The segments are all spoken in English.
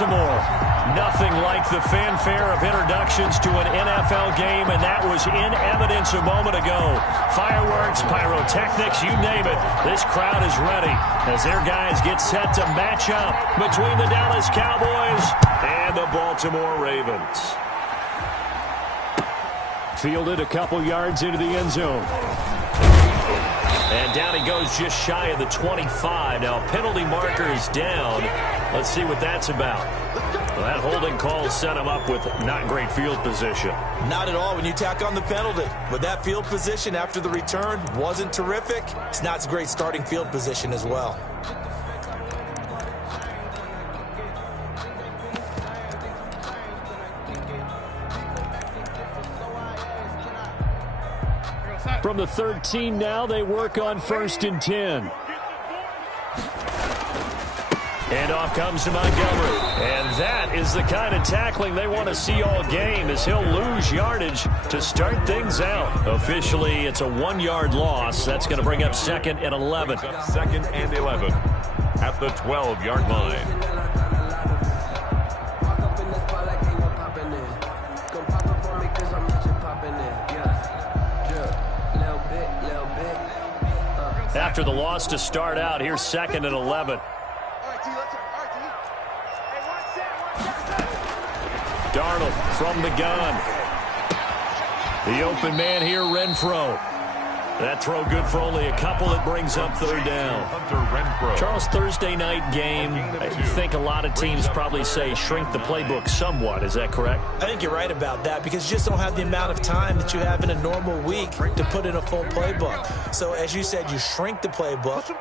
Baltimore. Nothing like the fanfare of introductions to an NFL game, and that was in evidence a moment ago. Fireworks, pyrotechnics, you name it. This crowd is ready as their guys get set to match up between the Dallas Cowboys and the Baltimore Ravens. Fielded a couple yards into the end zone. And down he goes just shy of the 25. Now, penalty marker is down. Let's see what that's about. Well, that holding call set him up with not great field position. Not at all when you tack on the penalty. But that field position after the return wasn't terrific. It's not a great starting field position as well. From the 13 now, they work on 1st and 10. And off comes to Montgomery. And that is the kind of tackling they want to see all game, as he'll lose yardage to start things out. Officially, it's a 1-yard loss. That's going to bring up 2nd and 11. 2nd and 11 at the 12-yard line. After the loss to start out, here's 2nd and 11. Darnold from the gun. The open man here, Renfro. That throw good for only a couple. It brings up 3rd down. Charles, Thursday night game, I think a lot of teams probably say shrink the playbook somewhat. Is that correct? I think you're right about that because you just don't have the amount of time that you have in a normal week to put in a full playbook. So as you said, you shrink the playbook,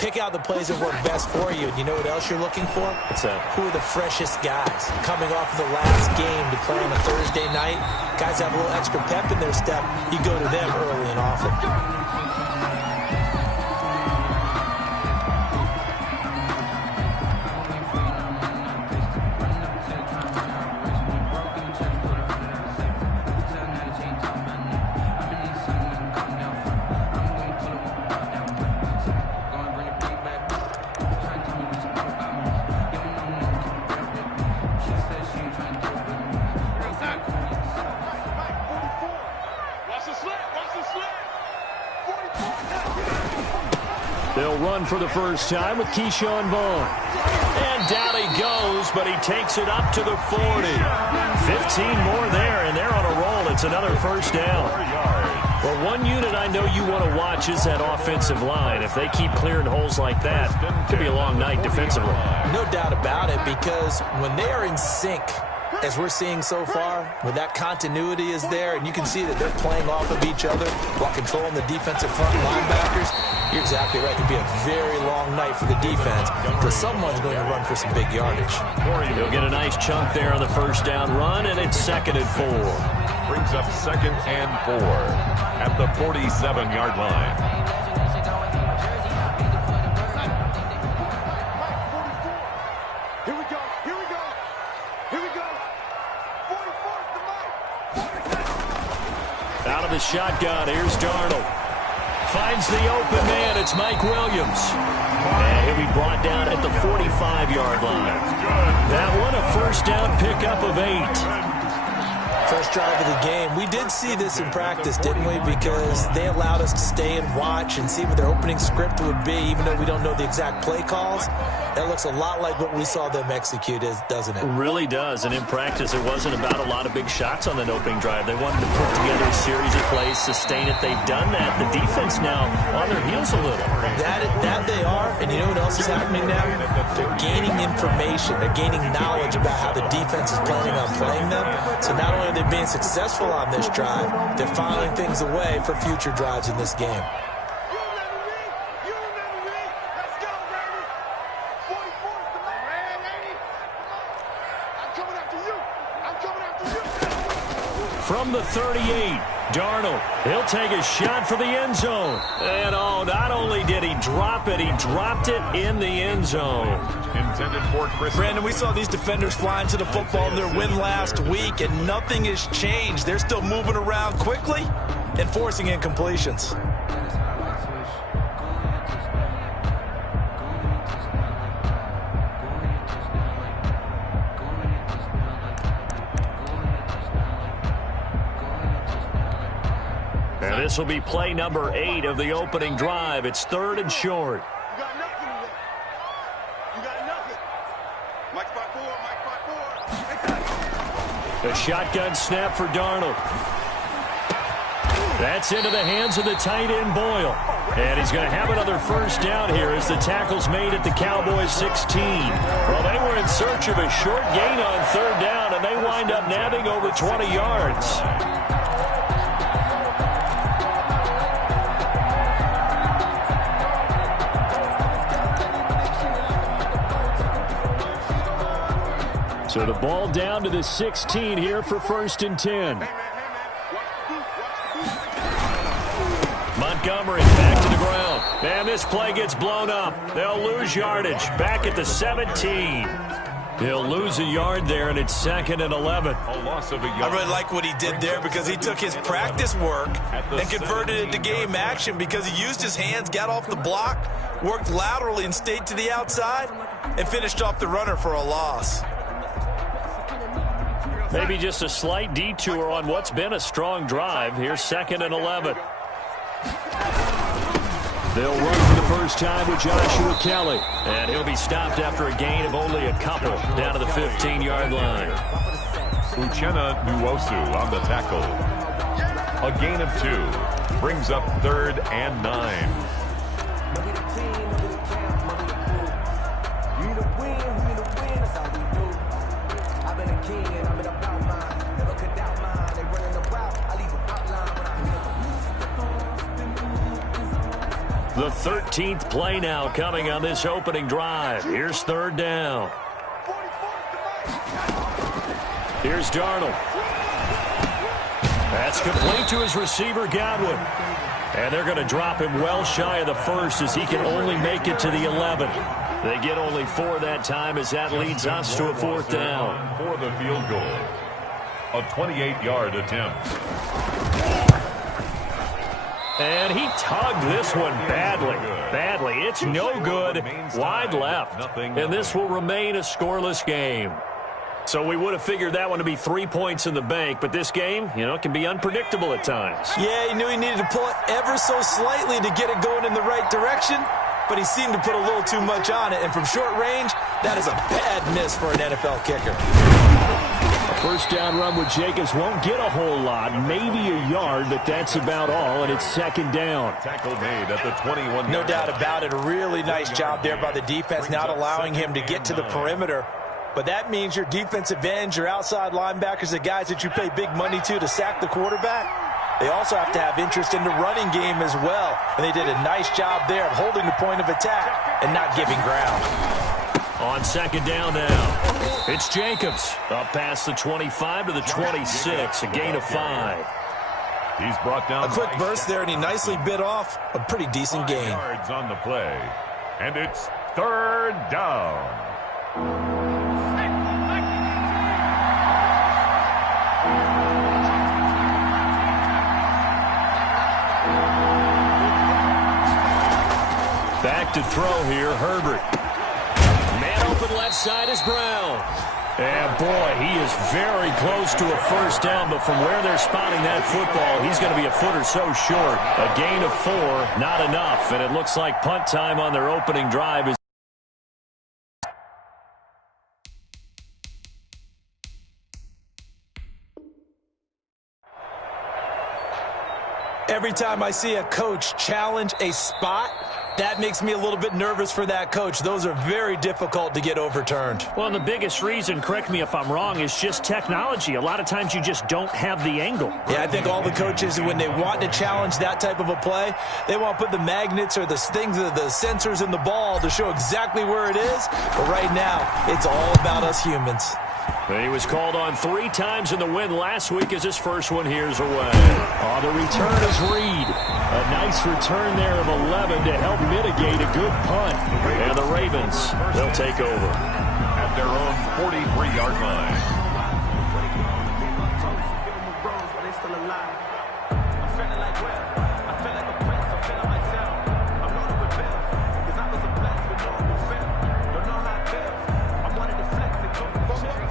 pick out the plays that work best for you. And you know what else you're looking for? What's that? Who are the freshest guys coming off of the last game to play on a Thursday night? Guys have a little extra pep in their step. You go to them early and often. They'll run for the first time with Keyshawn Vaughn. And down he goes, but he takes it up to the 40. 15 more there, and they're on a roll. It's another 1st down. Well, one unit I know you want to watch is that offensive line. If they keep clearing holes like that, it could be a long night defensively. No doubt about it, because when they are in sync, as we're seeing so far, when that continuity is there, and you can see that they're playing off of each other while controlling the defensive front linebackers, you're exactly right. It could be a very long night for the defense because someone's going to run for some big yardage. He'll get a nice chunk there on the 1st down run, and it's 2nd and 4. Brings up 2nd and 4 at the 47-yard line. Out of the shotgun, here's Darnold. Finds the open man, it's Mike Williams. And he'll be brought down at the 45-yard line. That one, a 1st down pickup of 8. First drive of the game. We did see this in practice, didn't we? Because they allowed us to stay and watch and see what their opening script would be, even though we don't know the exact play calls. That looks a lot like what we saw them execute, doesn't it? It really does. And in practice, it wasn't about a lot of big shots on that opening drive. They wanted to put together a series of plays, sustain it. They've done that. The defense now on their heels a little. That they are. And you know what else is happening now? They're gaining information. They're gaining knowledge about how the defense is planning on playing them. So not only are they being successful on this drive, they're filing things away for future drives in this game. From the 38, Darnold. He'll take a shot for the end zone. And not only did he drop it, he dropped it in the end zone. Intended for Chris. Brandon, we saw these defenders flying to the football in their win last week, and nothing has changed. They're still moving around quickly and forcing incompletions. This will be play number 8 of the opening drive. It's 3rd and short. You got nothing today. You got nothing. Mike spot 4, Mike spot 4. The shotgun snap for Darnold. That's into the hands of the tight end Boyle. And he's going to have another first down here as the tackle's made at the Cowboys 16. Well, they were in search of a short gain on 3rd down, and they wind up nabbing over 20 yards. So the ball down to the 16 here for 1st and 10. Montgomery back to the ground. And this play gets blown up. They'll lose yardage. Back at the 17. He'll lose a yard there, and it's 2nd and 11. A loss of a yard. I really like what he did there because he took his practice work and converted it to game action because he used his hands, got off the block, worked laterally and stayed to the outside, and finished off the runner for a loss. Maybe just a slight detour on what's been a strong drive. Here's 2nd and 11. They'll run for the first time with Joshua Kelly. And he'll be stopped after a gain of only a couple down to the 15-yard line. Uchenna Nwosu on the tackle. A gain of 2. Brings up 3rd and 9. The 13th play now coming on this opening drive. Here's 3rd down. Here's Darnold. That's complete to his receiver, Godwin. And they're going to drop him well shy of the 1st as he can only make it to the 11. They get only 4 that time as that leads us to a 4th down. For the field goal. A 28-yard attempt. And he tugged this one badly. It's no good. Wide left. And this will remain a scoreless game. So we would have figured that one to be 3 points in the bank. But this game, it can be unpredictable at times. Yeah, he knew he needed to pull it ever so slightly to get it going in the right direction. But he seemed to put a little too much on it. And from short range, that is a bad miss for an NFL kicker. A first down run with Jacobs won't get a whole lot, maybe a yard, but that's about all, and it's 2nd down. Tackle made at the 21. No doubt about it. A really nice job there by the defense, not allowing him to get to the perimeter. But that means your defensive ends, your outside linebackers, the guys that you pay big money to sack the quarterback, they also have to have interest in the running game as well. And they did a nice job there of holding the point of attack and not giving ground. On 2nd down now, it's Jacobs up past the 25 to the 26, a gain of 5. He's brought down a quick burst there, and he nicely bit off a pretty decent gain. Yards on the play, and it's 3rd down. Back to throw here, Herbert. Open left side is Brown. And boy, he is very close to a first down, but from where they're spotting that football, he's going to be a foot or so short. A gain of 4, not enough, and it looks like punt time on their opening drive is every time I see a coach challenge a spot, that makes me a little bit nervous for that coach. Those are very difficult to get overturned. Well, the biggest reason, correct me if I'm wrong, is just technology. A lot of times you just don't have the angle. Yeah, I think all the coaches, when they want to challenge that type of a play, they want to put the magnets or the things, the sensors in the ball to show exactly where it is. But right now, it's all about us humans. He was called on 3 times in the win last week as his first one here's away. Oh, the return is Reed. A nice return there of 11 to help mitigate a good punt. And the Ravens, they'll take over. At their own 43-yard line.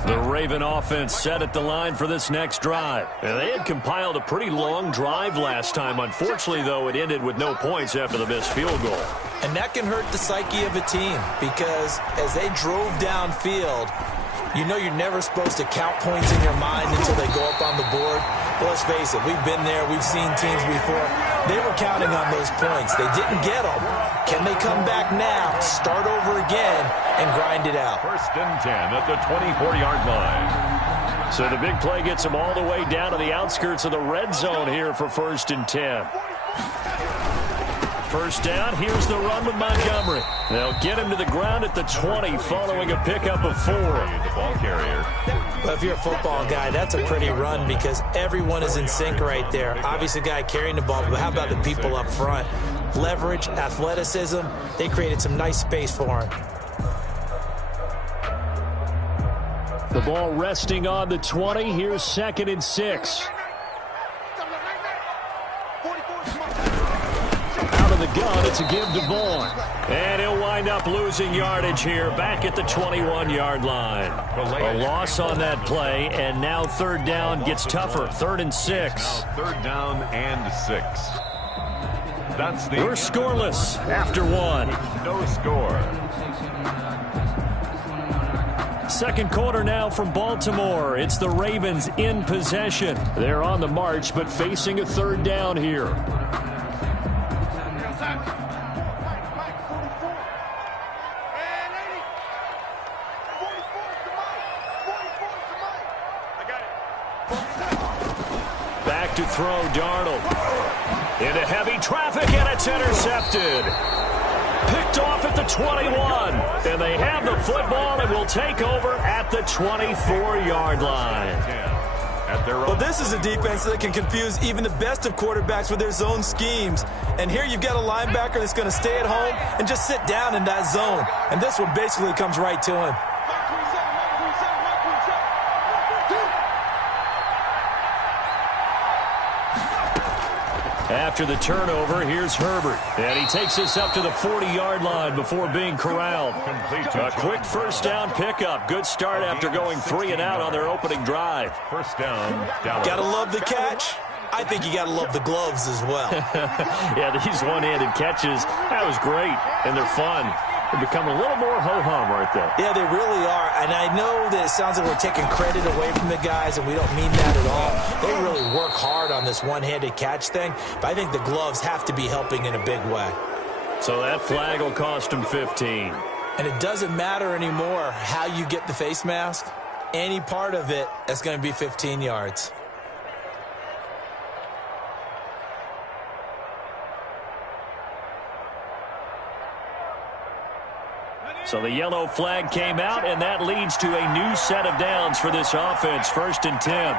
The Raven offense set at the line for this next drive. And they had compiled a pretty long drive last time. Unfortunately, though, it ended with no points after the missed field goal. And that can hurt the psyche of a team because as they drove downfield, you know you're never supposed to count points in your mind until they go up on the board. But let's face it, we've been there. We've seen teams before. They were counting on those points. They didn't get them. Can they come back now, start over again, and grind it out? 1st and 10 at the 24-yard line. So the big play gets them all the way down to the outskirts of the red zone here for 1st and 10. First down, here's the run with Montgomery. They'll get him to the ground at the 20 following a pickup of 4. The ball carrier. Well, if you're a football guy, that's a pretty run because everyone is in sync right there. Obviously, the guy carrying the ball, but how about the people up front? Leverage, athleticism, they created some nice space for him. The ball resting on the 20. Here's 2nd and 6. Out of the gun, it's a give to Vaughn. And he'll wind up losing yardage here back at the 21-yard line. A loss on that play, and now 3rd down gets tougher. 3rd and 6. Now 3rd down and 6. That's the We're scoreless after 1. No score. Second quarter now from Baltimore. It's the Ravens in possession. They're on the march, but facing a 3rd down here. Back to throw, Darnold. Into heavy traffic, and it's intercepted. Picked off at the 21. And they have the football and will take over at the 24-yard line. Well, this is a defense that can confuse even the best of quarterbacks with their zone schemes. And here you've got a linebacker that's going to stay at home and just sit down in that zone. And this one basically comes right to him. After the turnover, here's Herbert. And he takes us up to the 40-yard line before being corralled. A quick 1st down pickup. Good start after going 3 and out on their opening drive. 1st down. Gotta love the catch. I think you gotta love the gloves as well. Yeah, these one-handed catches, that was great. And they're fun. They become a little more ho-hum, aren't they? Yeah, they really are. And I know that it sounds like we're taking credit away from the guys, and we don't mean that at all. They really work hard on this one-handed catch thing, but I think the gloves have to be helping in a big way. So that flag will cost them 15. And it doesn't matter anymore how you get the face mask. Any part of it, that's going to be 15 yards. So the yellow flag came out, and that leads to a new set of downs for this offense. 1st and 10.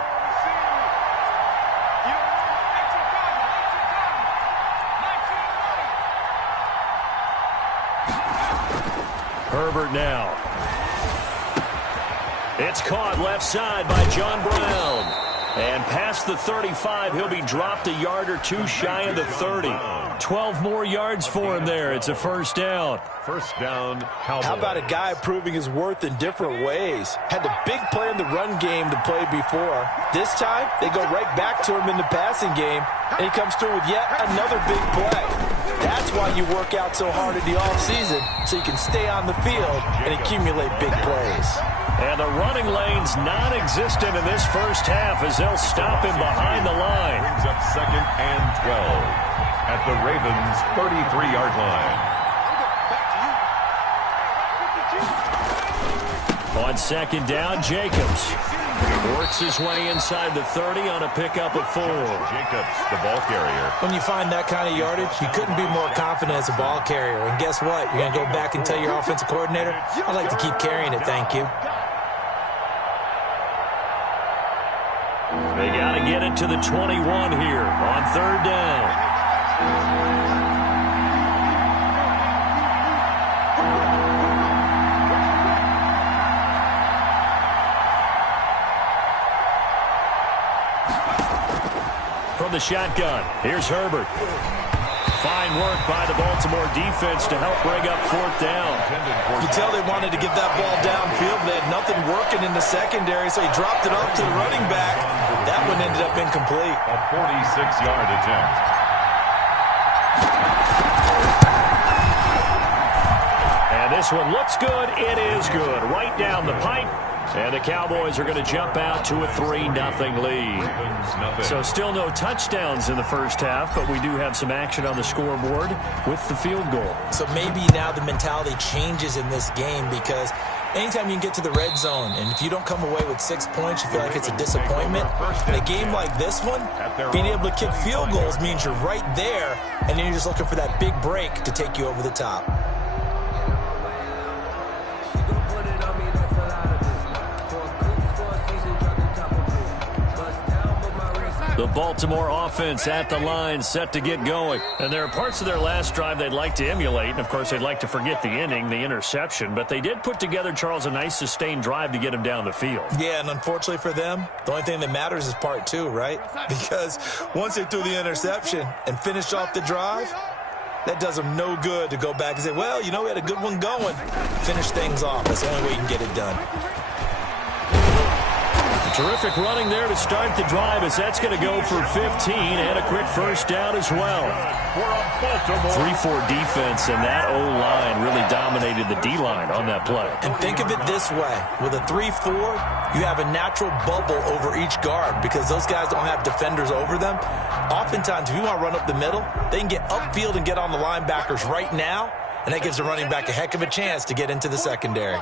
Herbert now. It's caught left side by John Brown. And past the 35, he'll be dropped a yard or two shy of the 30. 12 more yards for him there. It's a 1st down. 1st down, Cowboys. How about a guy proving his worth in different ways? Had the big play in the run game to play before. This time, they go right back to him in the passing game, and he comes through with yet another big play. That's why you work out so hard in the offseason, so you can stay on the field and accumulate big plays. And the running lane's non-existent in this 1st half as they'll stop him behind the line. Brings up 2nd and 12 at the Ravens' 33-yard line. On 2nd down, Jacobs works his way inside the 30 on a pickup of 4. Jacobs, the ball carrier. When you find that kind of yardage, you couldn't be more confident as a ball carrier. And guess what? You're going to go back and tell your offensive coordinator, I'd like to keep carrying it, thank you. They got to get it to the 21 here on 3rd down. From the shotgun, here's Herbert. Fine work by the Baltimore defense to help bring up fourth down. You tell they wanted to get that ball downfield. They had nothing working in the secondary, so he dropped it off to the running back. That one ended up incomplete. A 46-yard attempt. And this one looks good. It is good. Right down the pipe. And the Cowboys are going to jump out to a 3-0 lead. So still no touchdowns in the first half, but we do have some action on the scoreboard with the field goal. So maybe now the mentality changes in this game, because anytime you can get to the red zone, and if you don't come away with 6 points, you feel like it's a disappointment. In a game like this one, being able to kick field goals means you're right there, and then you're just looking for that big break to take you over the top. The Baltimore offense at the line, set to get going. And there are parts of their last drive they'd like to emulate. And, of course, they'd like to forget the inning, the interception. But they did put together, Charles, a nice sustained drive to get him down the field. Yeah, and unfortunately for them, the only thing that matters is part two, right? Because once they threw the interception and finished off the drive, that does them no good to go back and say, well, you know, we had a good one going. Finish things off. That's the only way you can get it done. Terrific running there to start the drive, as that's going to go for 15 and a quick first down as well. 3-4 defense, and that O-line really dominated the D-line on that play. And think of it this way. With a 3-4, you have a natural bubble over each guard because those guys don't have defenders over them. Oftentimes, if you want to run up the middle, they can get upfield and get on the linebackers right now, and that gives the running back a heck of a chance to get into the secondary.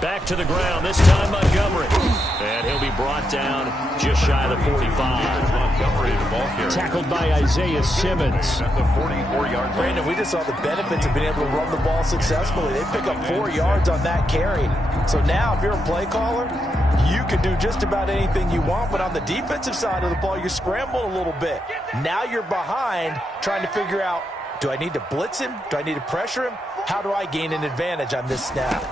Back to the ground, this time Montgomery. And he'll be brought down just shy of the 45. Montgomery, the ball carrier. Tackled by Isaiah Simmons. At the 44-yard line. Brandon, we just saw the benefits of being able to run the ball successfully. They pick up 4 yards on that carry. So now, if you're a play caller, you can do just about anything you want. But on the defensive side of the ball, you're scrambling a little bit. Now you're behind, trying to figure out, do I need to blitz him? Do I need to pressure him? How do I gain an advantage on this snap?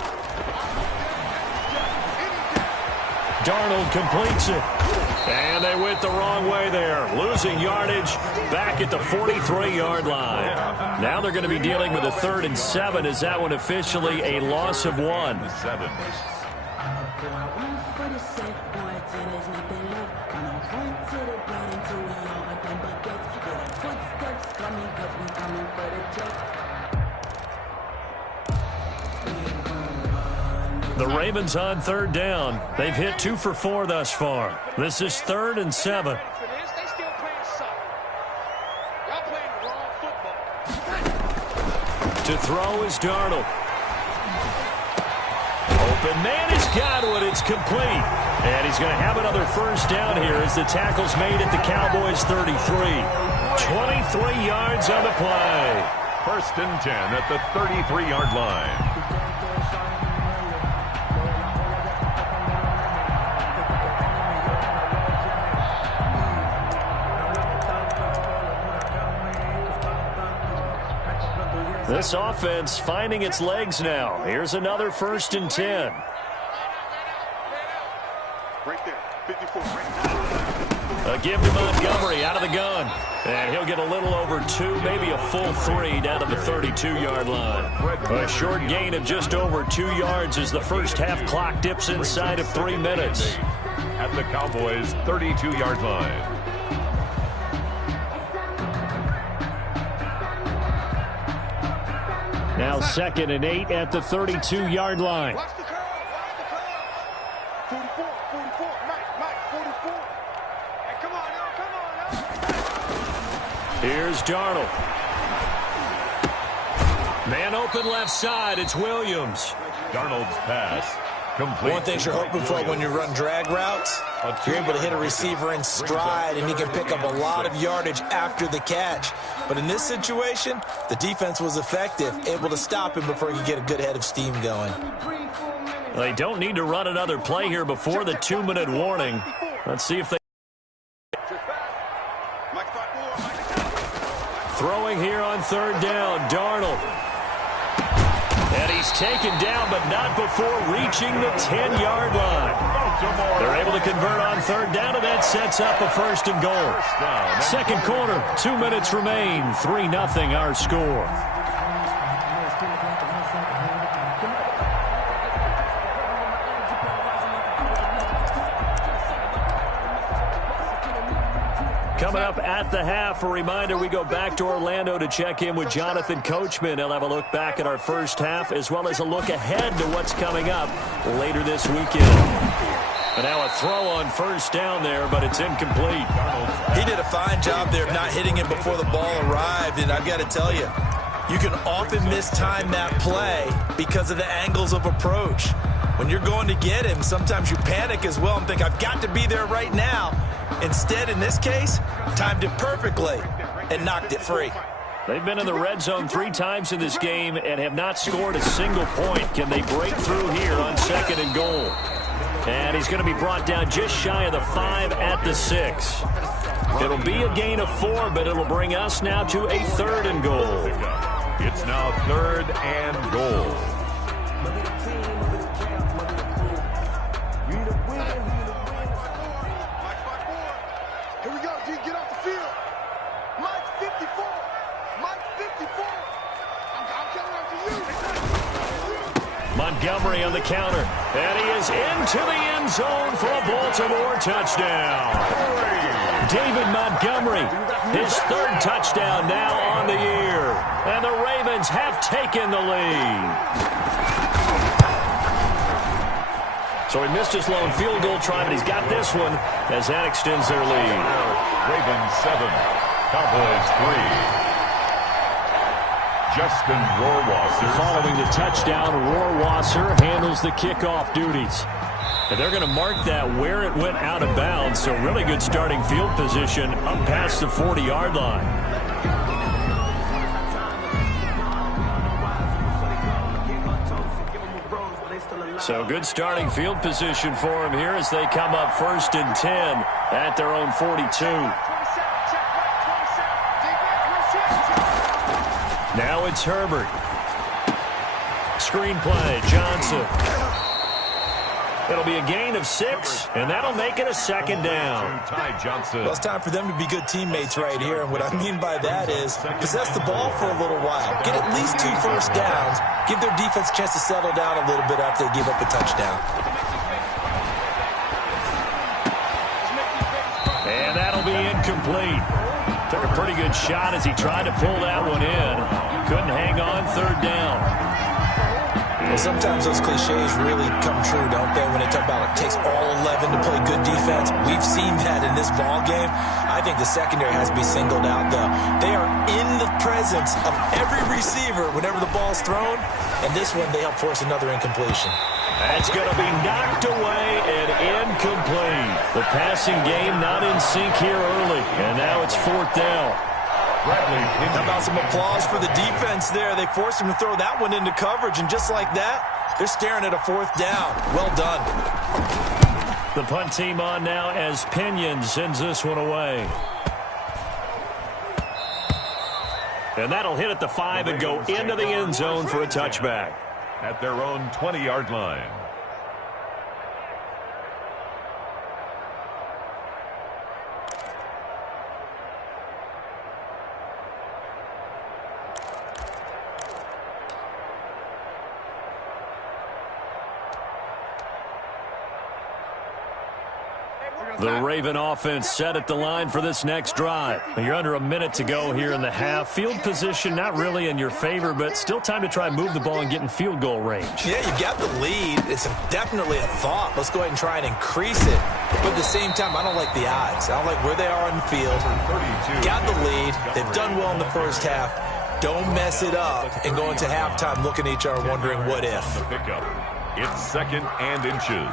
Darnold completes it. And they went the wrong way there. Losing yardage back at the 43-yard line. Now they're going to be dealing with a 3rd and 7. Is that one officially a loss of 1? The Ravens on 3rd down. They've hit 2 for 4 thus far. This is 3rd and 7. To throw is Darnold. Open man has got one. It's complete. And he's going to have another first down here as the tackle's made at the Cowboys 33. 23 yards on the play. 1st and 10 at the 33-yard line. This offense finding its legs now. Here's another 1st and 10. Right there, 54. A give to Montgomery out of the gun. And he'll get a little over 2, maybe a full 3 down to the 32-yard line. A short gain of just over 2 yards as the first half clock dips inside of 3 minutes. At the Cowboys' 32-yard line. Now 2nd and 8 at the 32-yard line. Watch the curl, 44, Mike, 44. Hey, come on now. Here's Darnold. Man open left side, it's Williams. Darnold's pass. Complete. One thing you're hoping for when you run drag routes, you're able to hit a receiver in stride, and he can pick up a lot of yardage after the catch. But in this situation, the defense was effective, able to stop him before he could get a good head of steam going. They don't need to run another play here before the 2-minute warning. Let's see if they... Throwing here on 3rd down, Darnold. And he's taken down, but not before reaching the 10-yard line. They're able to convert on third down, and that sets up a first and goal. Second quarter, 2 minutes remain. 3-0 our score. Coming up at the half, a reminder, we go back to Orlando to check in with Jonathan Coachman. He'll have a look back at our first half as well as a look ahead to what's coming up later this weekend. And now a throw on first down there, but it's incomplete. He did a fine job there of not hitting him before the ball arrived, and I've got to tell you, you can often mistime that play because of the angles of approach. When you're going to get him, sometimes you panic as well and think, I've got to be there right now. Instead, in this case, timed it perfectly and knocked it free. They've been in the red zone 3 times in this game and have not scored a single point. Can they break through here on second and goal? And he's going to be brought down just shy of the 5 at the 6. It'll be a gain of 4, but it'll bring us now to a third and goal. It's now third and goal. Montgomery on the counter, and he is into the end zone for a Baltimore touchdown. David Montgomery, his third touchdown now on the year, and the Ravens have taken the lead. So he missed his lone field goal try, but he's got this one as that extends their lead. Ravens 7, Cowboys 3. Justin Rohrwasser. Following the touchdown, Rohrwasser handles the kickoff duties. And they're going to mark that where it went out of bounds, so really good starting field position up past the 40-yard line. So good starting field position for him here as they come up first and 10 at their own 42. Now it's Herbert. Screen play, Johnson. It'll be a gain of 6, and that'll make it a second down. Well, it's time for them to be good teammates right here, and what I mean by that is possess the ball for a little while. Get at least 2 first downs. Give their defense a chance to settle down a little bit after they give up a touchdown. And that'll be incomplete. Took a pretty good shot as he tried to pull that one in. Couldn't hang on third down. Well, sometimes those cliches really come true, don't they, when they talk about it takes all 11 to play good defense. We've seen that in this ball game. I think the secondary has to be singled out, though. They are in the presence of every receiver whenever the ball's thrown, and this one they help force another incompletion. That's going to be knocked away and incomplete. The passing game not in sync here early, and now it's fourth down. How about some applause for the defense there? They forced him to throw that one into coverage, and just like that, they're staring at a fourth down. Well done. The punt team on now as Pinion sends this one away. And that'll hit at the 5 and go into the end zone for a touchback. At their own 20-yard line. The Raven offense set at the line for this next drive. You're under a minute to go here in the half. Field position not really in your favor, but still time to try and move the ball and get in field goal range. Yeah, you got the lead. It's definitely a thought. Let's go ahead and try and increase it. But at the same time, I don't like the odds. I don't like where they are on the field. Got the lead. They've done well in the first half. Don't mess it up and go into halftime looking at each other wondering what if. It's second and inches.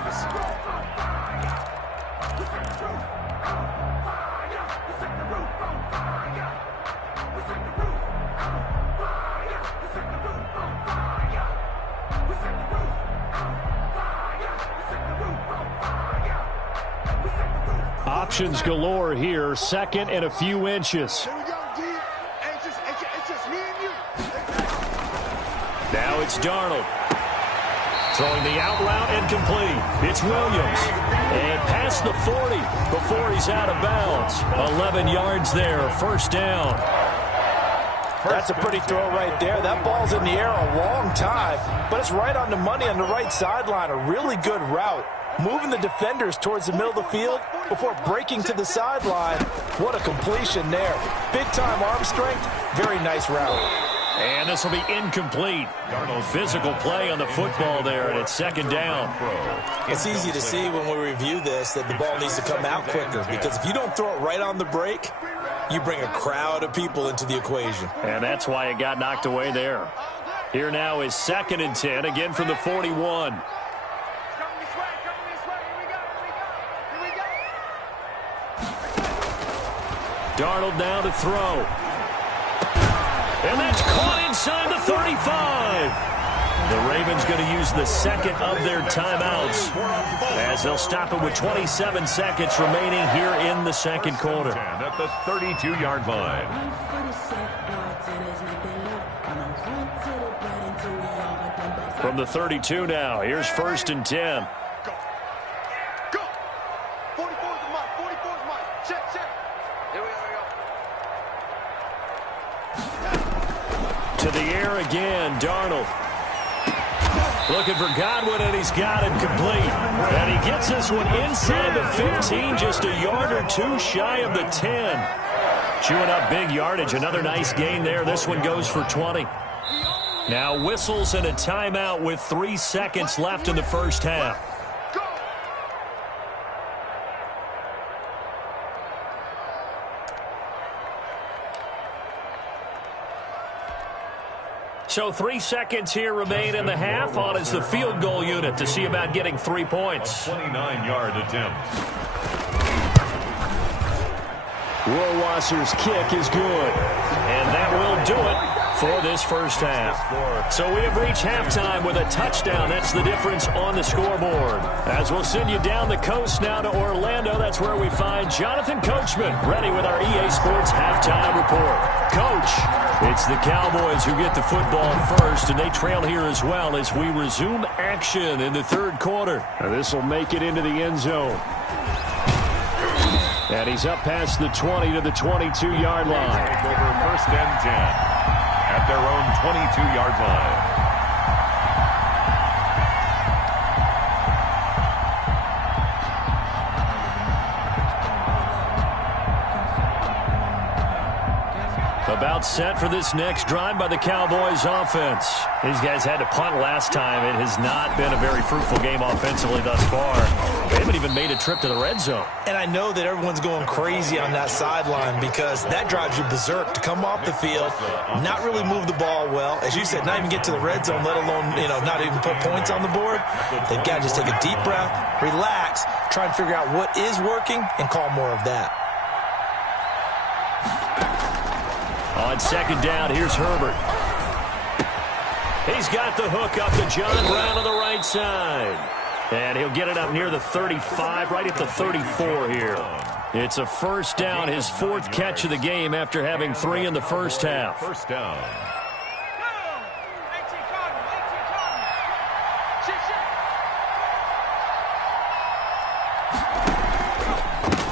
Options galore here. Second and a few inches. Here we go, D. It's just me and you. Now it's Darnold. Throwing the out route and complete. It's Williams. And past the 40 before he's out of bounds. 11 yards there, first down. That's a pretty throw right there. That ball's in the air a long time, but it's right on the money on the right sideline. A really good route. Moving the defenders towards the middle of the field before breaking to the sideline. What a completion there. Big-time arm strength. Very nice route. And this will be incomplete. Physical play on the football there, and it's second down. It's easy to see when we review this that the ball needs to come out quicker, because if you don't throw it right on the break, you bring a crowd of people into the equation. And that's why it got knocked away there. Here now is 2nd and 10, again from the 41. Darnold now to throw. And that's caught inside the 35. The Ravens going to use the second of their timeouts as they'll stop it with 27 seconds remaining here in the second quarter. At the 32-yard line. From the 32 now, here's 1st and 10. Go. 44's the mark. 44's mark. Check. Here we go. To the air again, Darnold. Looking for Godwin, and he's got it complete. And he gets this one inside the 15, just a yard or two shy of the 10. Chewing up big yardage, another nice gain there. This one goes for 20. Now whistles and a timeout with 3 seconds left in the first half. So 3 seconds here remain in the half. On is the field goal unit to see about getting 3 points. A 29-yard attempt. Rohrwasser's kick is good. And that will do it for this first half. So we have reached halftime with a touchdown. That's the difference on the scoreboard. As we'll send you down the coast now to Orlando, that's where we find Jonathan Coachman ready with our EA Sports halftime report. Coach, it's the Cowboys who get the football first, and they trail here as well as we resume action in the third quarter. This will make it into the end zone. And he's up past the 20 to the 22-yard line. Over 1st and 10 at their own 22-yard line. About set for this next drive by the Cowboys offense. These guys had to punt last time. It has not been a very fruitful game offensively thus far. They haven't even made a trip to the red zone. And I know that everyone's going crazy on that sideline because that drives you berserk to come off the field, not really move the ball well. As you said, not even get to the red zone, let alone, not even put points on the board. They've got to just take a deep breath, relax, try and figure out what is working, and call more of that. On second down, here's Herbert. He's got the hook up to John Brown on the right side. And he'll get it up near the 35, right at the 34 here. It's a first down, his 4th catch of the game after having 3 in the first half. First down.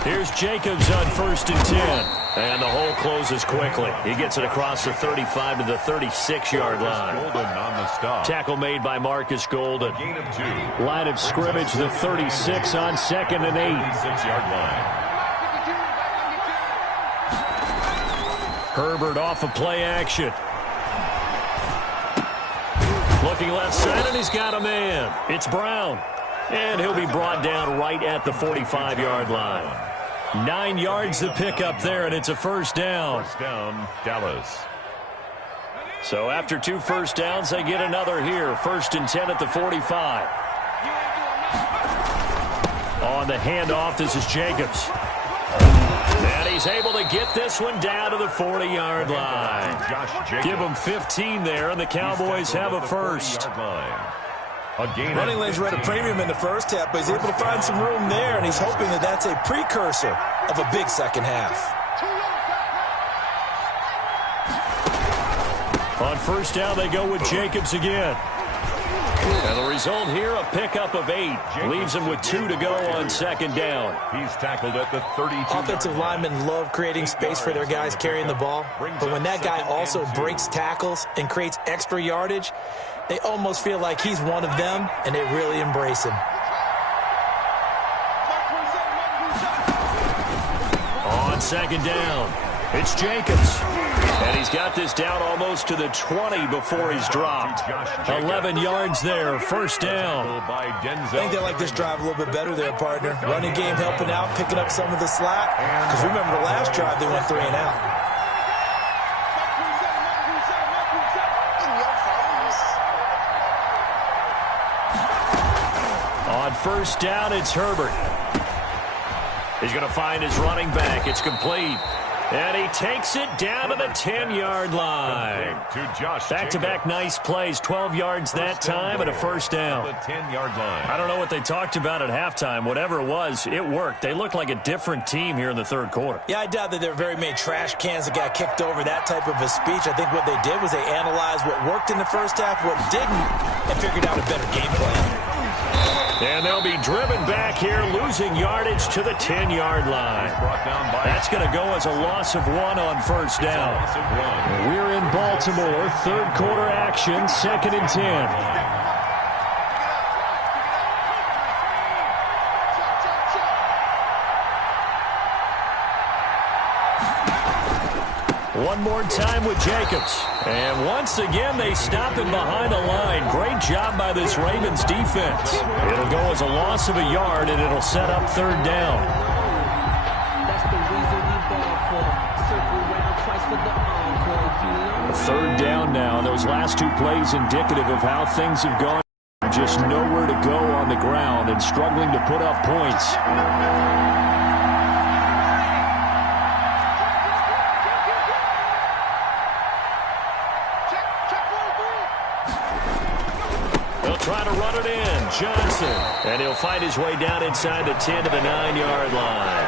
Here's Jacobs on 1st and 10. And the hole closes quickly. He gets it across the 35 to the 36-yard line. Golden on the stop. Tackle made by Marcus Golden. Gain of 2. Line of scrimmage, the 36 on 2nd and 8. 36-yard line. Herbert off of play action. Looking left side, and he's got a man. It's Brown. And he'll be brought down right at the 45-yard line. 9 yards to pick up there, and it's a first down. First down, Dallas. So after 2 first downs, they get another here. 1st and 10 at the 45. On the handoff, this is Jacobs. And he's able to get this one down to the 40-yard line. Give him 15 there, and the Cowboys have a first. Running lanes were at a premium in the first half, but he's able to find some room there, and he's hoping that that's a precursor of a big second half. On first down, they go with Jacobs again. And the result here, a pickup of 8. Leaves him with 2 to go on second down. He's tackled at the 32. Offensive linemen love creating space for their guys carrying the ball. But when that guy also breaks tackles and creates extra yardage, they almost feel like he's one of them, and they really embrace him. On second down, it's Jacobs. And he's got this down almost to the 20 before he's dropped. 11 yards there, first down. I think they like this drive a little bit better there, partner. Running game helping out, picking up some of the slack. Because remember the last drive, they went 3 and out. On first down, it's Herbert. He's going to find his running back. It's complete. And he takes it down to the 10-yard line. Back-to-back nice plays. 12 yards that time and a first down. The 10-yard line. I don't know what they talked about at halftime. Whatever it was, it worked. They looked like a different team here in the third quarter. Yeah, I doubt that there were very many trash cans that got kicked over, that type of a speech. I think what they did was they analyzed what worked in the first half, what didn't, and figured out a better game plan. And they'll be driven back here, losing yardage to the 10-yard line. That's going to go as a loss of 1 on first down. We're in Baltimore, third quarter action, 2nd and 10. One more time with Jacobs. And once again, they stop him behind the line. Great job by this Ravens defense. It'll go as a loss of a yard, and it'll set up third down. Third down now. Those last 2 plays indicative of how things have gone. Just nowhere to go on the ground and struggling to put up points. Trying to run it in. Johnson. And he'll find his way down inside the 10 to the 9-yard line.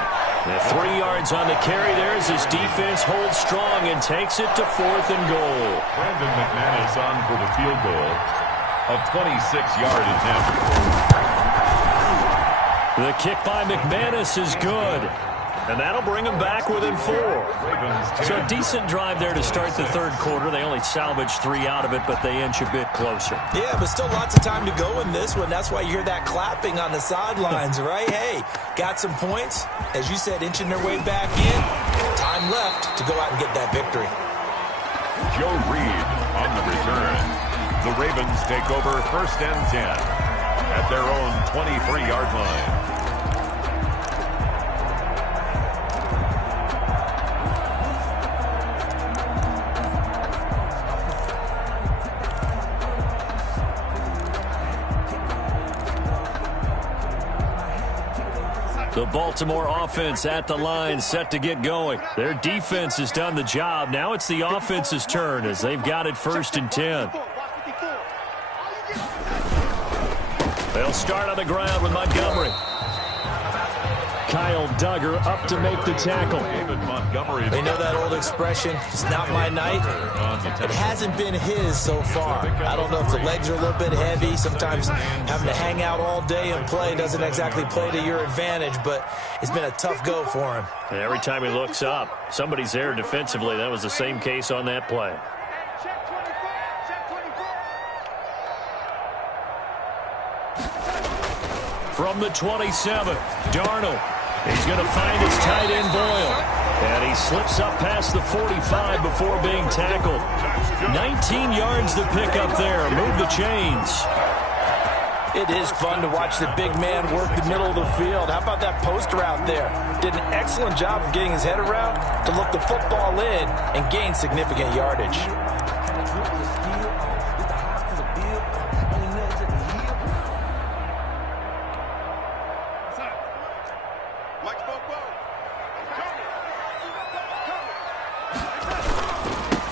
And 3 yards on the carry there as his defense holds strong and takes it to 4th and goal. Brandon McManus on for the field goal. A 26-yard attempt. The kick by McManus is good. And that'll bring them back within 4. So a decent drive there to start the third quarter. They only salvaged 3 out of it, but they inch a bit closer. Yeah, but still lots of time to go in this one. That's why you hear that clapping on the sidelines, right? Hey, got some points. As you said, inching their way back in. Time left to go out and get that victory. Joe Reed on the return. The Ravens take over 1st and 10 at their own 23-yard line. The Baltimore offense at the line, set to get going. Their defense has done the job. Now it's the offense's turn as they've got it 1st and 10. They'll start on the ground with Montgomery. Kyle Duggar up to make the tackle. They know that old expression, it's not my night. It hasn't been his so far. I don't know if the legs are a little bit heavy. Sometimes having to hang out all day and play doesn't exactly play to your advantage, but it's been a tough go for him. And every time he looks up, somebody's there defensively. That was the same case on that play. From the 27, Darnold. He's going to find his tight end Boyle. And he slips up past the 45 before being tackled. 19 yards to pick up there. Move the chains. It is fun to watch the big man work the middle of the field. How about that post route there? Did an excellent job of getting his head around to look the football in and gain significant yardage.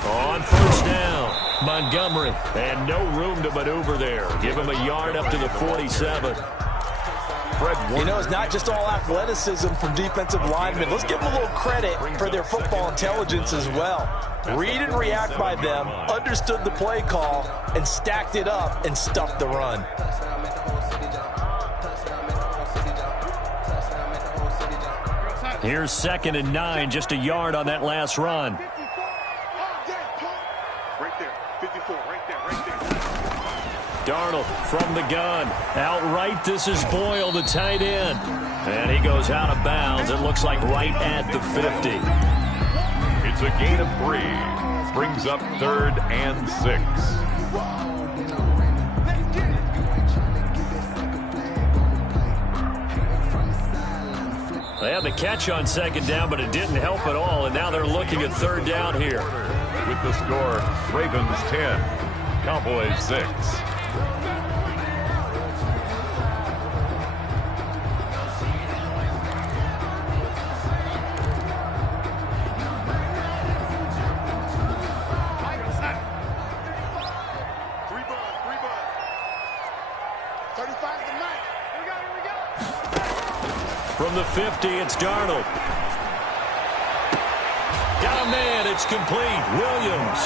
On first down, Montgomery. And no room to maneuver there. Give him a yard up to the 47. You know, it's not just all athleticism from defensive linemen. Let's give them a little credit for their football intelligence as well. Read and react by them, understood the play call, and stacked it up and stuffed the run. Here's 2nd and 9, just a yard on that last run. Right there, 54, right there. Darnold from the gun. Outright, this is Boyle, the tight end. And he goes out of bounds. It looks like right at the 50. It's a gain of 3. Brings up 3rd and 6. They had the catch on 2nd down, but it didn't help at all. And now they're looking at 3rd down here. With the score, Ravens 10, Cowboys 6. From the 50, it's Darnold. Got a man, it's complete. Williams.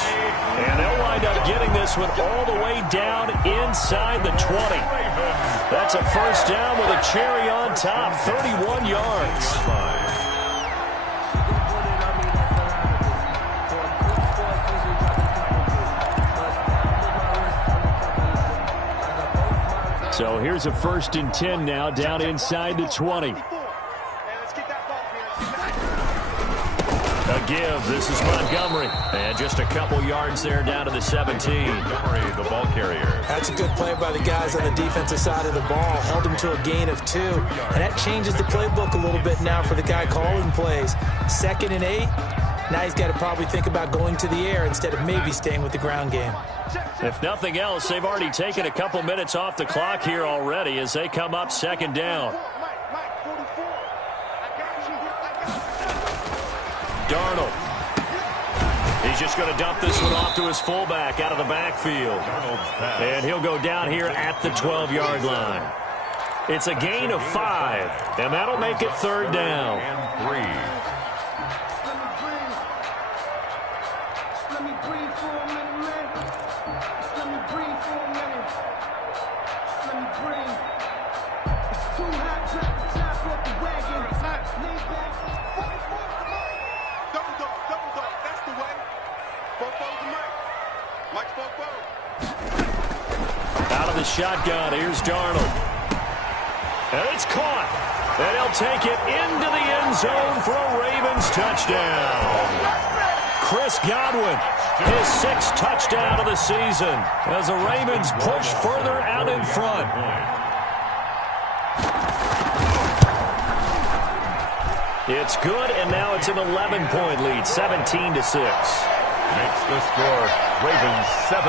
And they'll wind up getting this one all the way down inside the 20. That's a first down with a cherry on top, 31 yards. So here's a 1st and 10 now, down inside the 20. A give. This is Montgomery. And just a couple yards there down to the 17. Montgomery, the ball carrier. That's a good play by the guys on the defensive side of the ball. Held him to a gain of 2. And that changes the playbook a little bit now for the guy calling plays. 2nd and 8. Now he's got to probably think about going to the air instead of maybe staying with the ground game. If nothing else, they've already taken a couple minutes off the clock here already as they come up 2nd down. Darnold. He's just going to dump this one off to his fullback out of the backfield. And he'll go down here at the 12-yard line. It's a gain of 5, and that'll make it 3rd down. And 3. Out of the shotgun, here's Darnold. And it's caught. And he'll take it into the end zone for a Ravens touchdown. Chris Godwin, his 6th touchdown of the season as the Ravens push further out in front. It's good, and now it's an 11-point lead, 17-6. Makes the score Ravens 17,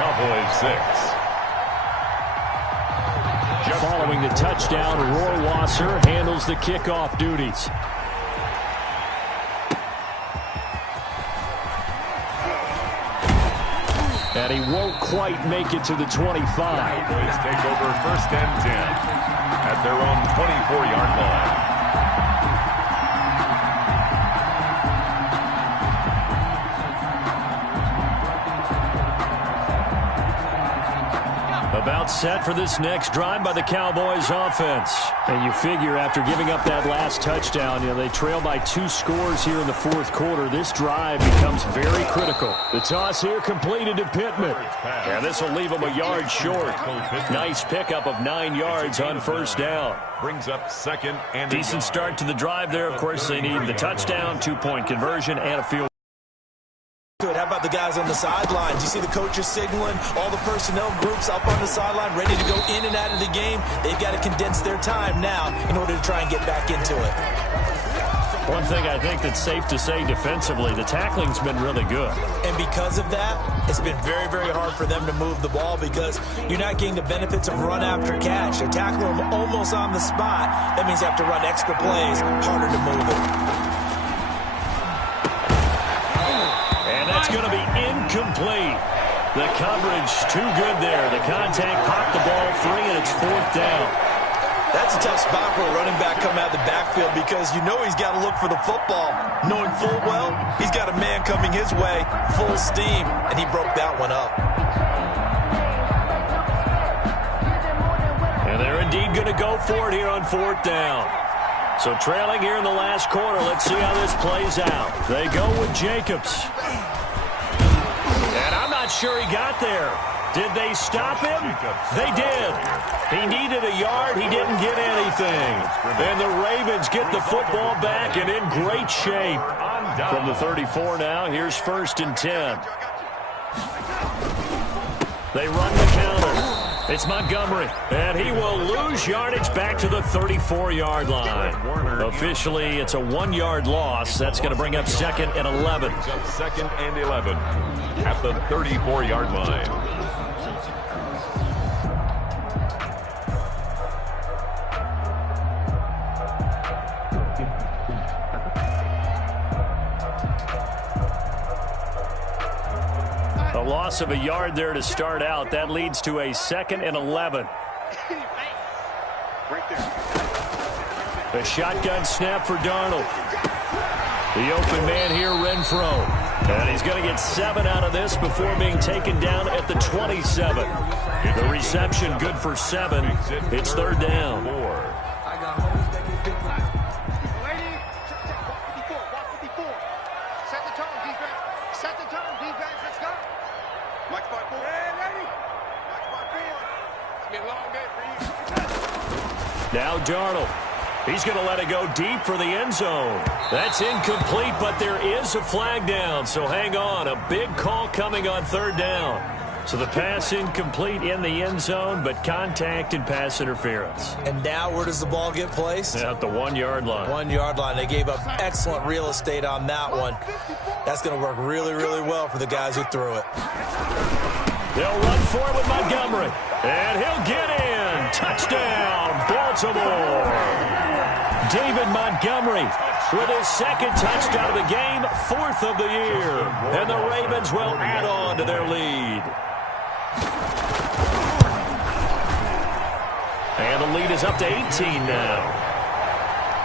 Cowboys 6. Following the touchdown, Rohrwasser handles the kickoff duties. And he won't quite make it to the 25. Cowboys take over 1st and 10 at their own 24-yard line. About set for this next drive by the Cowboys offense. And you figure after giving up that last touchdown, they trail by 2 scores here in the 4th quarter. This drive becomes very critical. The toss here completed to Pittman. And this will leave him a yard short. Nice pickup of 9 yards on 1st down. Brings up 2nd and decent start to the drive there. Of course, they need the touchdown, 2-point conversion, and a field. Good. How about the guys on the sidelines? You see the coaches signaling, all the personnel groups up on the sideline ready to go in and out of the game. They've got to condense their time now in order to try and get back into it. One thing I think that's safe to say defensively, the tackling's been really good. And because of that, it's been very, very hard for them to move the ball because you're not getting the benefits of run after catch. They're tackling them almost on the spot. That means they have to run extra plays, harder to move it. That's going to be incomplete. The coverage too good there. The contact popped the ball free, and it's 4th down. That's a tough spot for a running back coming out of the backfield because you know he's got to look for the football, knowing full well he's got a man coming his way, full steam, and he broke that one up. And they're indeed going to go for it here on 4th down. So trailing here in the last quarter, let's see how this plays out. They go with Jacobs. And I'm not sure he got there. Did they stop him? They did. He needed a yard. He didn't get anything. And the Ravens get the football back and in great shape. From the 34 now, here's 1st and 10. They run the counter. It's Montgomery, and he will lose yardage back to the 34-yard line. Officially, it's a 1-yard loss. That's going to bring up 2nd and 11. 2nd and 11 at the 34-yard line. A loss of a yard there to start out. That leads to a 2nd and 11. A shotgun snap for Darnold. The open man here, Renfro. And he's going to get 7 out of this before being taken down at the 27. The reception good for 7. It's 3rd down. Now Darnold. He's going to let it go deep for the end zone. That's incomplete, but there is a flag down, so hang on. A big call coming on 3rd down. So the pass incomplete in the end zone, but contact and pass interference. And now where does the ball get placed? At the 1-yard line. 1-yard line. They gave up excellent real estate on that one. That's going to work really, really well for the guys who threw it. They'll run for it with Montgomery. And he'll get in. Touchdown, Baltimore. David Montgomery with his 2nd touchdown of the game, 4th of the year. And the Ravens will add on to their lead. And the lead is up to 18 now.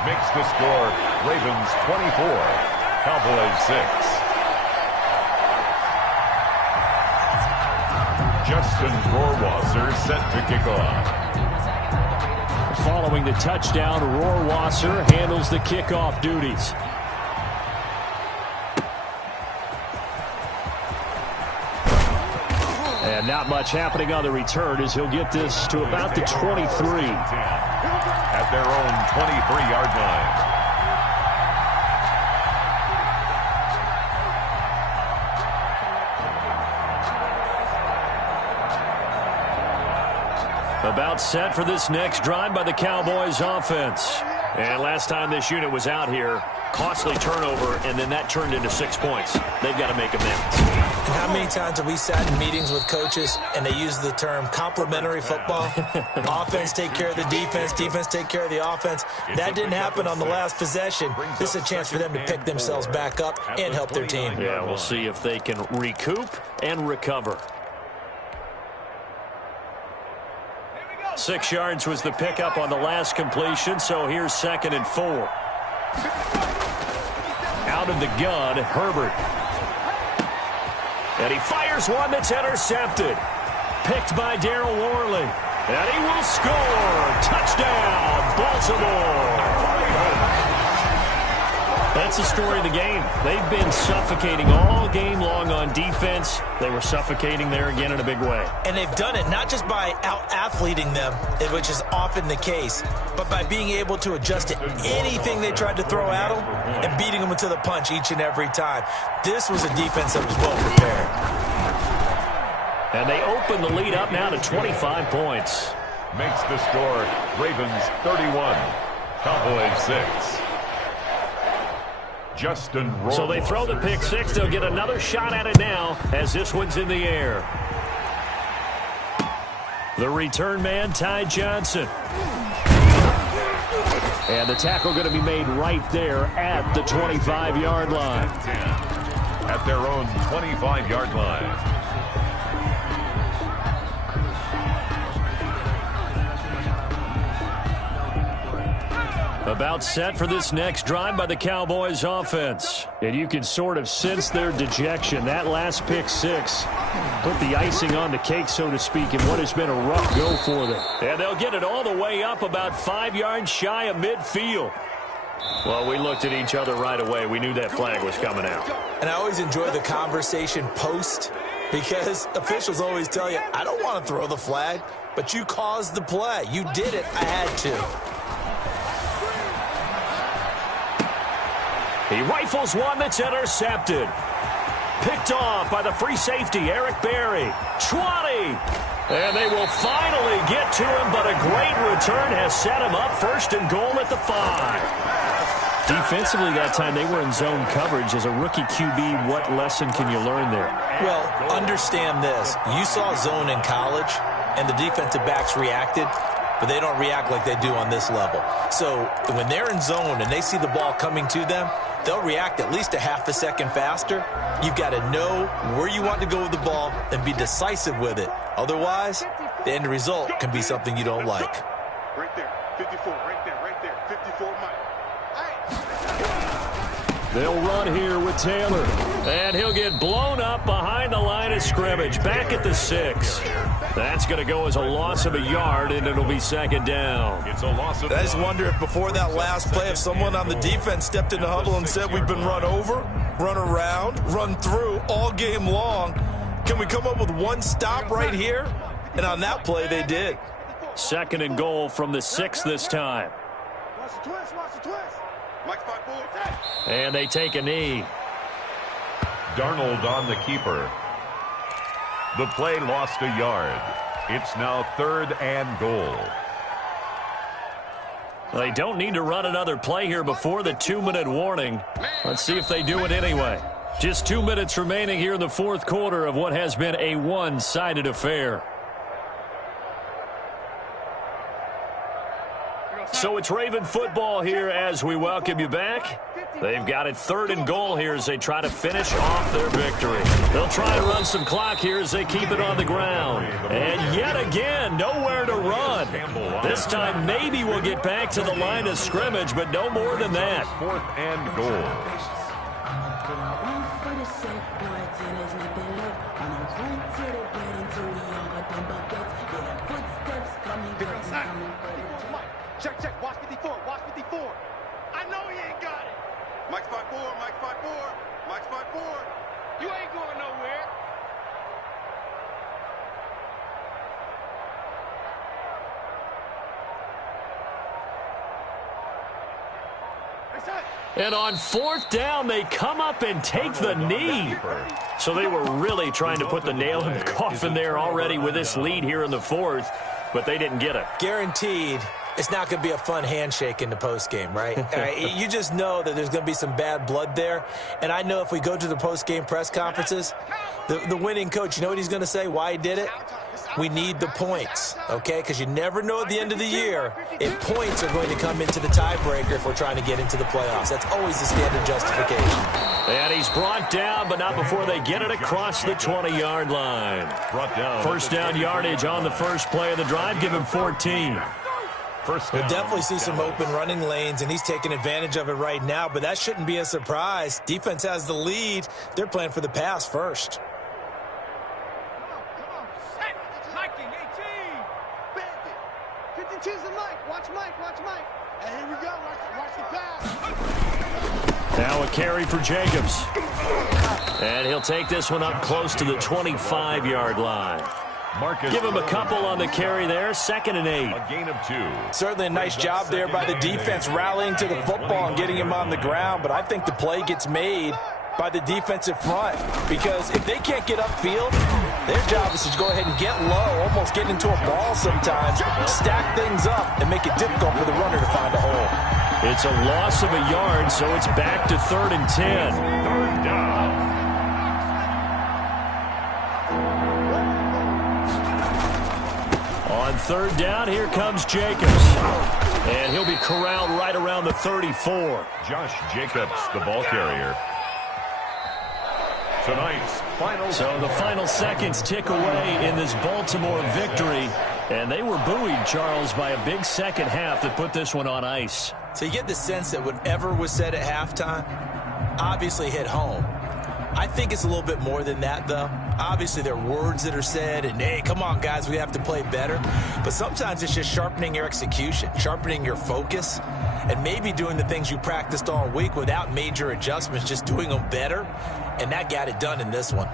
Makes the score Ravens 24, Cowboys 6. Justin Rohrwasser set to kick off. Following the touchdown, Rohrwasser handles the kickoff duties. And not much happening on the return as he'll get this to about the 23. At their own 23-yard line. About set for this next drive by the Cowboys offense. And last time this unit was out here, costly turnover, and then that turned into 6 points. They've got to make amends. How many times have we sat in meetings with coaches and they use the term complementary football? Offense take care of the defense, defense take care of the offense. That didn't happen on the last possession. This is a chance for them to pick themselves back up and help their team. Yeah, we'll see if they can recoup and recover. 6 yards was the pickup on the last completion, so here's 2nd and 4. Out of the gun, Herbert. And he fires one that's intercepted. Picked by Darryl Worley. And he will score. Touchdown, Baltimore. That's the story of the game. They've been suffocating all game long on defense. They were suffocating there again in a big way. And they've done it not just by out-athleting them, which is often the case, but by being able to adjust to anything they tried to throw at them and beating them to the punch each and every time. This was a defense that was well prepared. And they open the lead up now to 25 points. Makes the score Ravens 31, Cowboys 6. Justin Rohrwasser. So they throw the pick six. They'll get another shot at it now as this one's in the air. The return man, Ty Johnson. And the tackle going to be made right there at the 25-yard line. At their own 25-yard line. About set for this next drive by the Cowboys offense. And you can sort of sense their dejection. That last pick six put the icing on the cake, so to speak, in what has been a rough go for them. And they'll get it all the way up about 5 yards shy of midfield. Well, we looked at each other right away. We knew that flag was coming out. And I always enjoy the conversation post, because officials always tell you, I don't want to throw the flag, but you caused the play. You did it. I had to. He rifles one that's intercepted. Picked off by the free safety, Eric Berry. 20. And they will finally get to him, but a great return has set him up first and goal at the 5. Defensively that time, they were in zone coverage. As a rookie QB, what lesson can you learn there? Well, understand this. You saw zone in college, and the defensive backs reacted, but they don't react like they do on this level. So when they're in zone and they see the ball coming to them, they'll react at least a half a second faster. You've got to know where you want to go with the ball and be decisive with it. Otherwise, the end result can be something you don't like. Right there, 54, right there, 54, Mike. They'll run here with Taylor. And he'll get blown up behind the line of scrimmage. Back at the 6. That's going to go as a loss of a yard, and it'll be second down. It's a loss of I just wonder if before that last play, if someone on the defense stepped in the huddle and said, we've been run over, run around, run through all game long. Can we come up with one stop right here? And on that play, they did. Second and goal from the 6 this time. Watch the twist, watch the twist. Mike's 5-4. And they take a knee. Darnold on the keeper. The play lost a yard. It's now 3rd and goal. They don't need to run another play here before the 2-minute warning. Let's see if they do it anyway. Just 2 minutes remaining here in the 4th quarter of what has been a one-sided affair. So it's Raven football here as we welcome you back. They've got it 3rd and goal here as they try to finish off their victory. They'll try and run some clock here as they keep it on the ground. And yet again, nowhere to run. This time maybe we'll get back to the line of scrimmage, but no more than that. 4th and goal. Check, watch 54, watch 54. I know he ain't got it. Mike's 5-4, Mike's 5-4, Mike's 5-4. You ain't going nowhere. And on 4th down, they come up and take the knee. So they were really trying to put the nail in the coffin there already with this lead here in the 4th, but they didn't get it. Guaranteed. It's not going to be a fun handshake in the postgame, right? You just know that there's going to be some bad blood there. And I know if we go to the postgame press conferences, the winning coach, you know what he's going to say, why he did it? We need the points, okay? Because you never know at the end of the year if points are going to come into the tiebreaker if we're trying to get into the playoffs. That's always the standard justification. And he's brought down, but not before they get it across the 20-yard line. Brought down. First down yardage on the first play of the drive. Give him 14. We'll definitely see some open running lanes, and he's taking advantage of it right now, but that shouldn't be a surprise. Defense has the lead. They're playing for the pass first. Come on, set. Hiking, 18. Bandit. 52's the Mike. Watch Mike. And here we go. Watch the pass. Now a carry for Jacobs. And he'll take this one up close to the 25-yard line. Give him a couple on the carry there. 2nd and 8. A gain of 2. Certainly a nice job there by the defense rallying to the football and getting him on the ground, but I think the play gets made by the defensive front because if they can't get upfield, their job is to go ahead and get low, almost get into a ball sometimes, stack things up, and make it difficult for the runner to find a hole. It's a loss of a yard, so it's back to 3rd and 10. 3rd down. On 3rd down, here comes Jacobs. And he'll be corralled right around the 34. Josh Jacobs, the ball carrier. Tonight's So the final seconds tick away in this Baltimore victory. And they were buoyed, Charles, by a big second half that put this one on ice. So you get the sense that whatever was said at halftime obviously hit home. I think it's a little bit more than that, though. Obviously, there are words that are said, and, hey, come on, guys, we have to play better. But sometimes it's just sharpening your execution, sharpening your focus, and maybe doing the things you practiced all week without major adjustments, just doing them better. And that got it done in this one.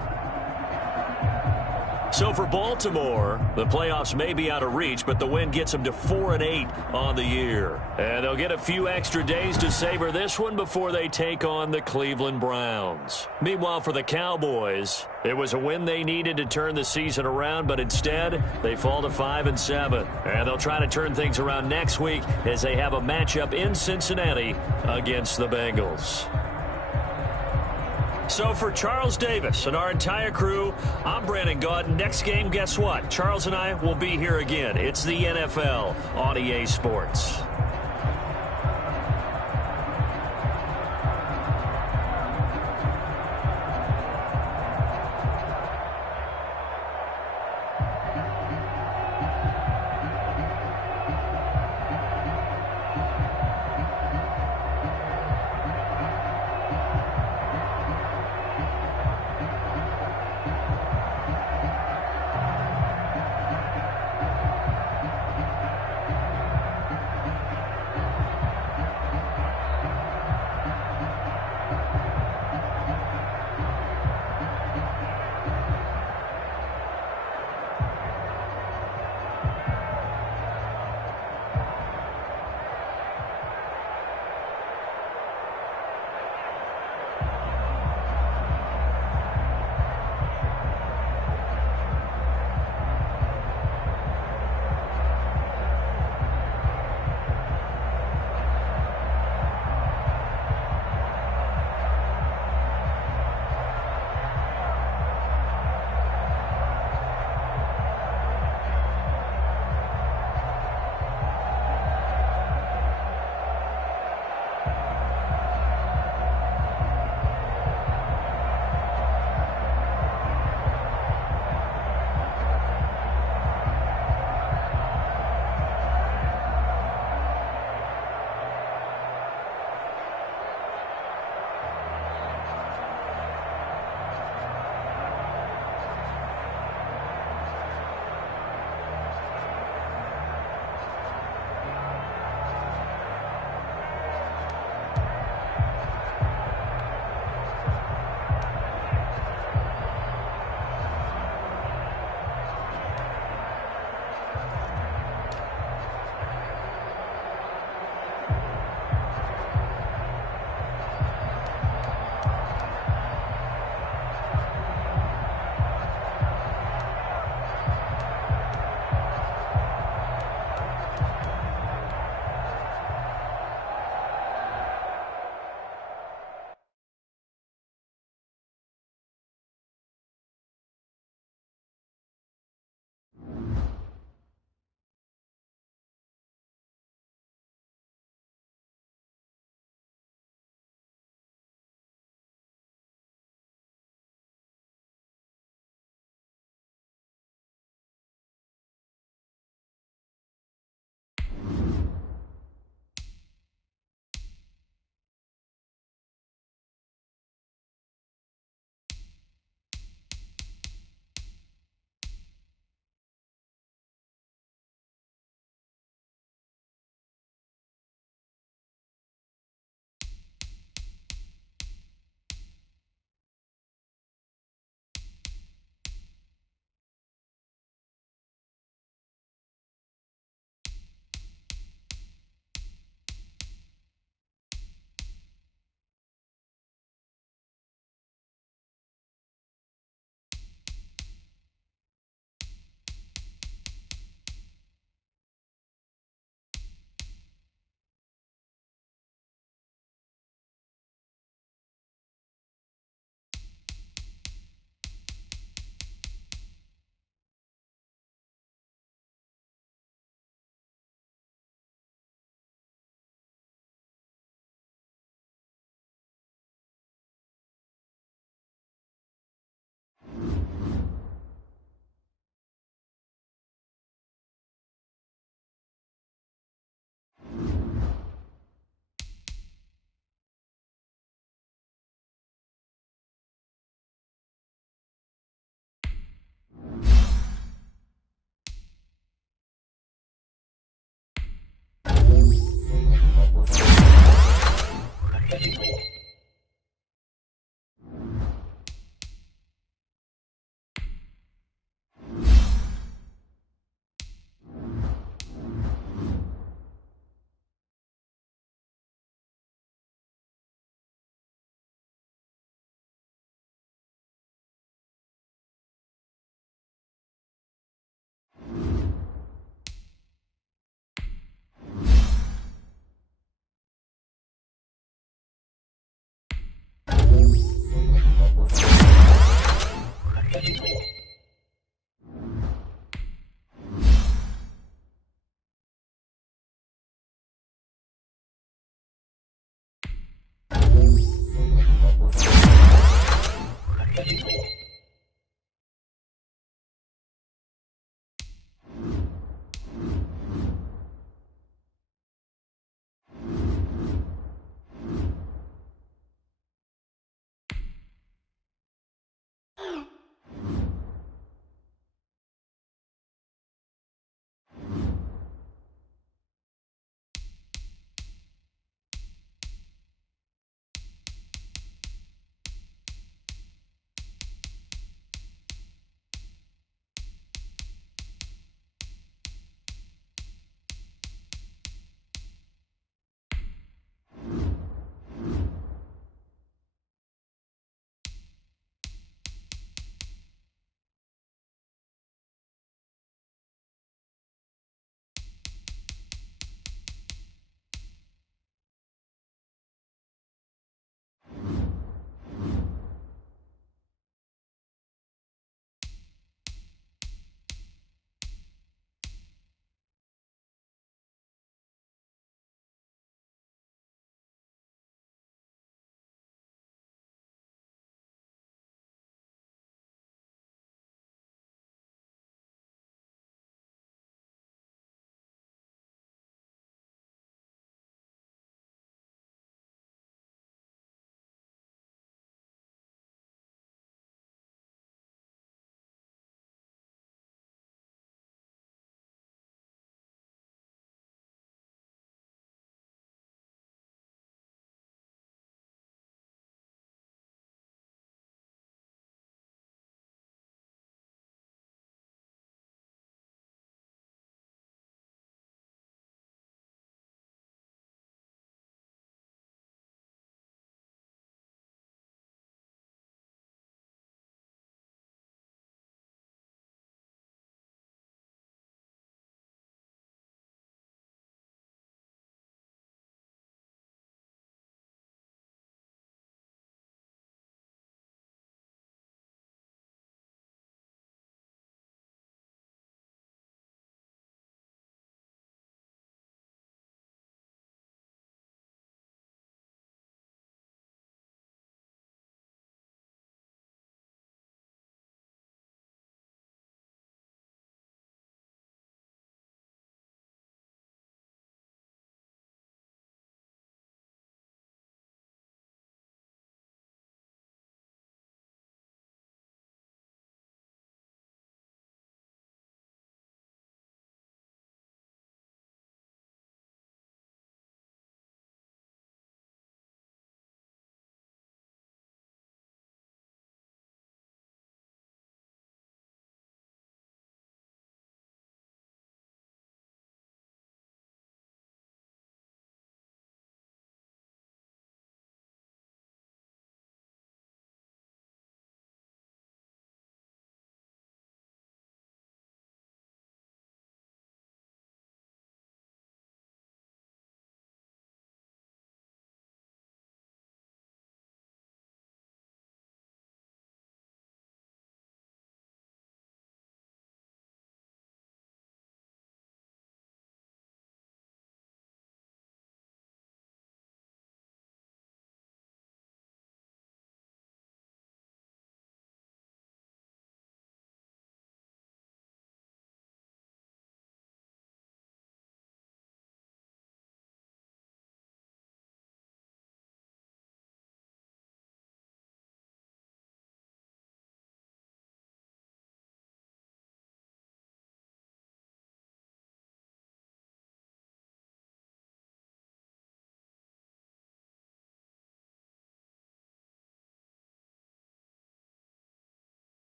So for Baltimore, the playoffs may be out of reach, but the win gets them to 4-8 on the year. And they'll get a few extra days to savor this one before they take on the Cleveland Browns. Meanwhile, for the Cowboys, it was a win they needed to turn the season around, but instead they fall to 5-7. And they'll try to turn things around next week as they have a matchup in Cincinnati against the Bengals. So for Charles Davis and our entire crew, I'm Brandon Gaudin. Next game, guess what? Charles and I will be here again. It's the NFL on EA Sports.